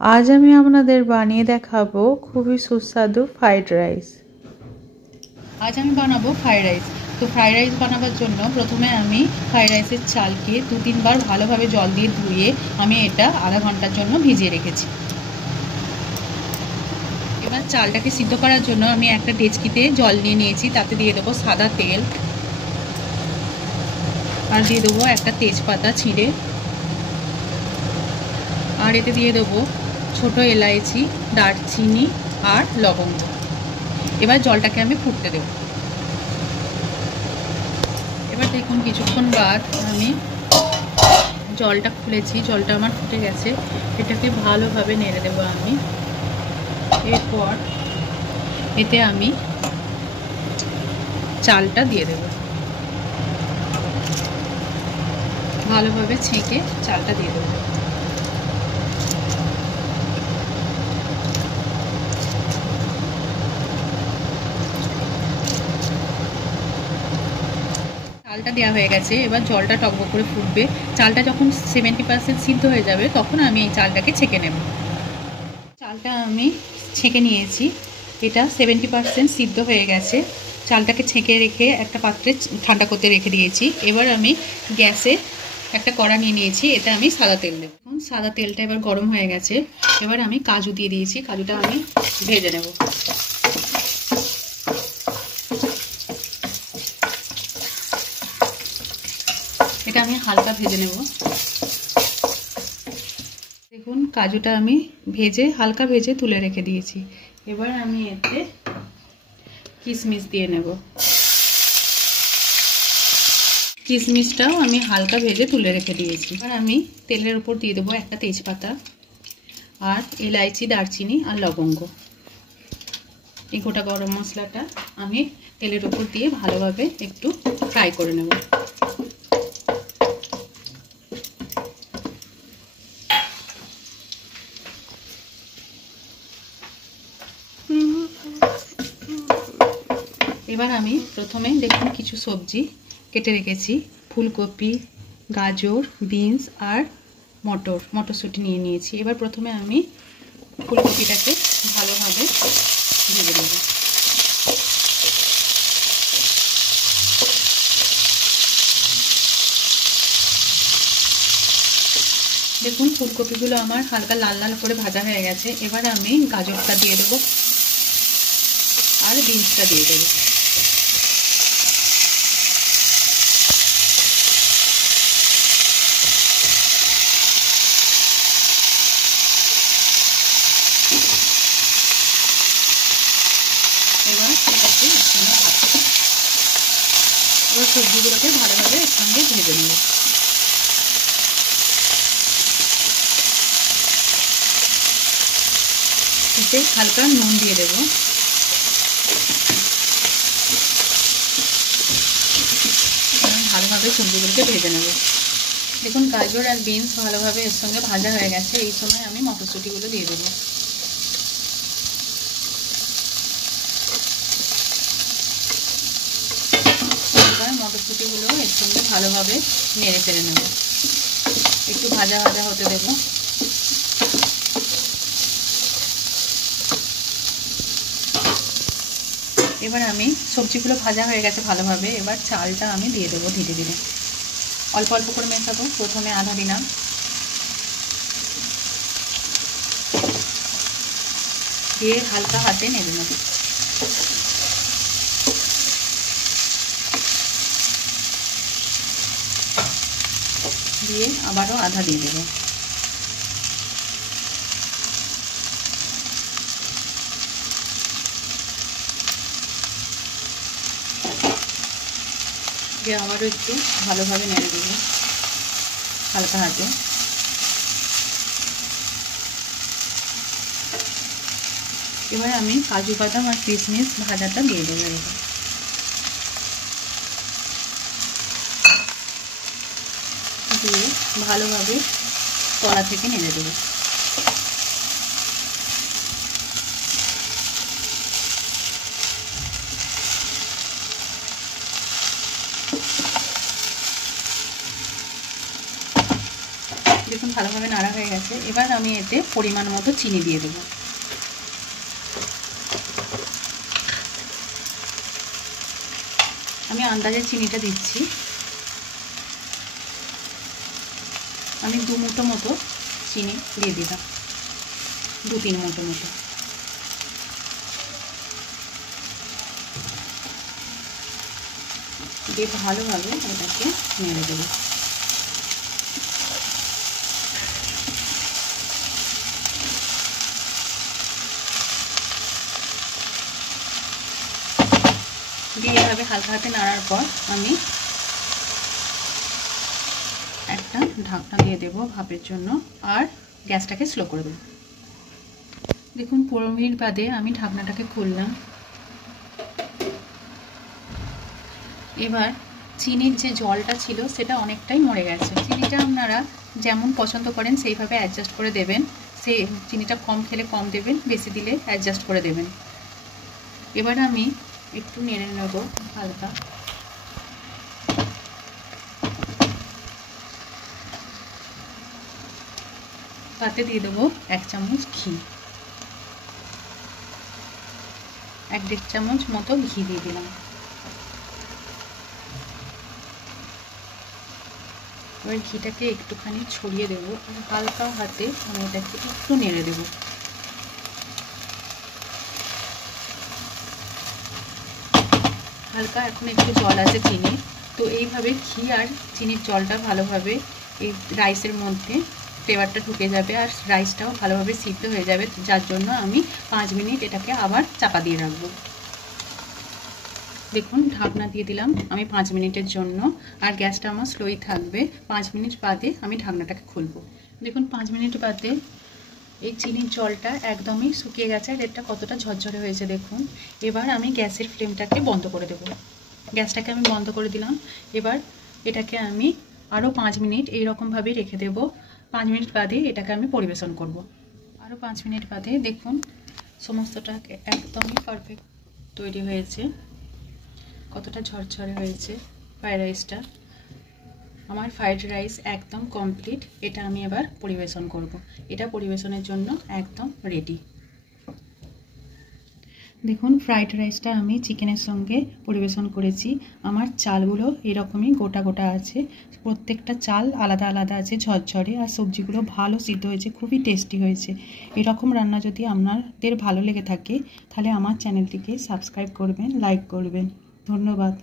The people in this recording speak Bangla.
আজ আমি আপনাদের বানিয়ে দেখাবো খুবই সুস্বাদু ফ্রাইড রাইস। আজ আমি বানাবো ফ্রাইড রাইস। তো ফ্রাইড রাইস বানাবার জন্য প্রথমে আমি ফ্রাইড রাইসের চালকে 2-3 বার ভালোভাবে জল দিয়ে ধুয়ে আমি এটা আধা ঘন্টার জন্য ভিজিয়ে রেখেছি। এবার চালটাকে সিদ্ধ করার জন্য আমি একটা ডেচকিতে জল নিয়ে নিয়েছি, তাতে দিয়ে দেবো সাদা তেল আর দিয়ে দেবো একটা তেজপাতা ছিঁড়ে, আর এতে দিয়ে দেবো ছোটো এলাইচি, দারচিনি আর লবঙ্গ। এবার জলটাকে আমি ফুটতে দেব। এবার দেখুন কিছুক্ষণ বাদ আমি জলটা খুলেছি, জলটা আমার ফুটে গেছে। এটাকে ভালোভাবে নেড়ে দেবো আমি। এরপর এতে আমি চালটা দিয়ে দেব, ভালোভাবে ছেঁকে চালটা দিয়ে দেবো। চালটা দেওয়া হয়ে গেছে, এবার জলটা টকবক করে ফুটবে। চালটা যখন 70% সিদ্ধ হয়ে যাবে তখন আমি এই চালটাকে ছেঁকে নেব। চালটা আমি ছেঁকে নিয়েছি, এটা 70% সিদ্ধ হয়ে গেছে। চালটাকে ছেঁকে রেখে একটা পাত্রে ঠান্ডা করতে রেখে দিয়েছি। এবার আমি গ্যাসে একটা কড়া নিয়ে নিয়েছি, এতে আমি সাদা তেল দেব। এখন সাদা তেলটা এবার গরম হয়ে গেছে, এবার আমি কাজু দিয়ে দিয়েছি, কাজুটা আমি ভেজে নেব। এটা আমি হালকা ভেজে নেব। দেখুন কাজুটা আমি হালকা ভেজে তুলে রেখে দিয়েছি। এবার আমি এতে কিশমিশ দিয়ে নেব। কিশমিশটাও আমি হালকা ভেজে তুলে রেখে দিয়েছি। এবার আমি তেলের উপর দিয়ে দেবো একটা তেজপাতা আর এলাইচি, দারচিনি আর লবঙ্গ। এই গোটা গরম মশলাটা আমি তেলের উপর দিয়ে ভালোভাবে একটু ফ্রাই করে নেব। এবার আমি প্রথমে দেখুন কিছু সবজি কেটে রেখেছি, ফুলকপি, গাজর, বিনস আর মটরশুঁটি নিয়ে নিয়েছি। এবার প্রথমে আমি ফুলকপিটাকে ভালোভাবে ভেজে নেব। দেখুন ফুলকপিগুলো আমার হালকা লাল লাল করে ভাজা হয়ে গেছে। এবার আমি গাজরটা দিয়ে দেবো আর বিনসটা দিয়ে দেবো। এবার এটাকে একসঙ্গে ভাজবো। এবার সবজিগুলোকে ভালোভাবে একসঙ্গে ভেজে নেব। এতে হালকা নুন দিয়ে দেবো। ভালোভাবে সবজিগুলোকে ভেজে নেব। দেখুন গাজর আর বিনস ভালোভাবে এর সঙ্গে ভাজা হয়ে গেছে। এই সময় আমি মটরশুঁটিগুলো দিয়ে দেবো। এবার মটরশুঁটিগুলো এর সঙ্গে ভালোভাবে নেড়ে চেড়ে নেব, একটু ভাজা ভাজা হতে দেব। এবার আমি সবজিগুলো ভাজা হয়ে গেছে ভালোভাবে, এবার চালটা আমি দিয়ে দেবো ধীরে ধীরে, অল্প অল্প করে মেশাবো। প্রথমে আধা দিলাম, দিয়ে হালকা হাতে নেড়ে নেব। দিয়ে আবারও আধা দিয়ে দেবো। দিয়ে আবারও একটু ভালোভাবে নেড়ে দেবো হালকা হাতে। এবার আমি কাজু বাদাম আর কিশমিশ ভাজাটা দিয়ে দেবো। দিয়ে ভালোভাবে কড়া থেকে নেড়ে দেবো। দেখুন ভালোভাবে নাড়া হয়ে গেছে। এবার আমি এতে পরিমাণ মতো চিনি দিয়ে দেবো। আমি আন্দাজে চিনিটা দিচ্ছি। আমি 2 মুঠো মতো চিনি দিয়ে দিলাম, 2-3 মুঠো মতো। দিয়ে ভালোভাবে এটাকে নেড়ে দেবো। দিয়ে এভাবে হালকা হাতে নাড়ার পর আমি একটা ঢাকনা দিয়ে দেবো ভাপের জন্য, আর গ্যাসটাকে স্লো করে দেবো। দেখুন 15 মিনিট বাদে আমি ঢাকনাটাকে খুললাম। এবার চিনির যে জলটা ছিল সেটা অনেকটাই মরে গেছে। চিনিটা আপনারা যেমন পছন্দ করেন সেইভাবে অ্যাডজাস্ট করে দেবেন। সেই চিনিটা কম খেলে কম দেবেন, বেশি দিলে অ্যাডজাস্ট করে দেবেন। এবার আমি একটু নেড়ে নেব হালকা। তাতে দিয়ে দেবো 1 চামচ ঘি, 1-1.5 চামচ মতো ঘি দিয়ে দিলাম। এবার ঘিটাকে একটুখানি ছড়িয়ে দেবো আর হালকা হাতে আমি এটাকে একটু নেড়ে দেবো। হালকা এখন একটু জল আছে চিনির, তো এইভাবে ঘি আর চিনির জলটা ভালোভাবে এই রাইসের মধ্যে ফ্লেভারটা ঢুকে যাবে আর রাইসটাও ভালোভাবে সিদ্ধ হয়ে যাবে, যার জন্য আমি 5 মিনিট এটাকে আবার চাপা দিয়ে রাখবো। দেখুন ঢাকনা দিয়ে দিলাম আমি 5 মিনিটের জন্য, আর গ্যাসটা আমার স্লোই থাকবে। 5 মিনিট বাদে আমি ঢাকনাটাকে খুলবো। দেখুন 5 মিনিট বাদে এই চিনির জলটা একদমই শুকিয়ে গেছে, আর এটা কতটা ঝরঝরে হয়েছে দেখুন। এবার আমি গ্যাসের ফ্লেমটাকে বন্ধ করে দেবো। গ্যাসটাকে আমি বন্ধ করে দিলাম। এবার এটাকে আমি আরও 5 মিনিট এইরকমভাবে রেখে দেবো। 5 মিনিট বাদে এটাকে আমি পরিবেশন করব। আরও 5 মিনিট বাদে দেখুন সমস্তটা একদমই পারফেক্ট তৈরি হয়েছে, কতটা ঝরঝরে হয়েছে ফ্রাইড রাইসটা। আমার ফ্রাইড রাইস একদম কমপ্লিট। এটা আমি এবার পরিবেশন করব। এটা পরিবেশনের জন্য একদম রেডি। দেখুন ফ্রাইড রাইসটা আমি চিকেনের সঙ্গে পরিবেশন করেছি। আমার চালগুলো এরকমই গোটা গোটা আছে, প্রত্যেকটা চাল আলাদা আলাদা আছে ঝরঝরে, আর সবজিগুলো ভালো সিদ্ধ হয়েছে, খুবই টেস্টি হয়েছে। এরকম রান্না যদি আপনাদের ভালো লেগে থাকে তাহলে আমার চ্যানেলটিকে সাবস্ক্রাইব করবেন, লাইক করবেন। ধন্যবাদ।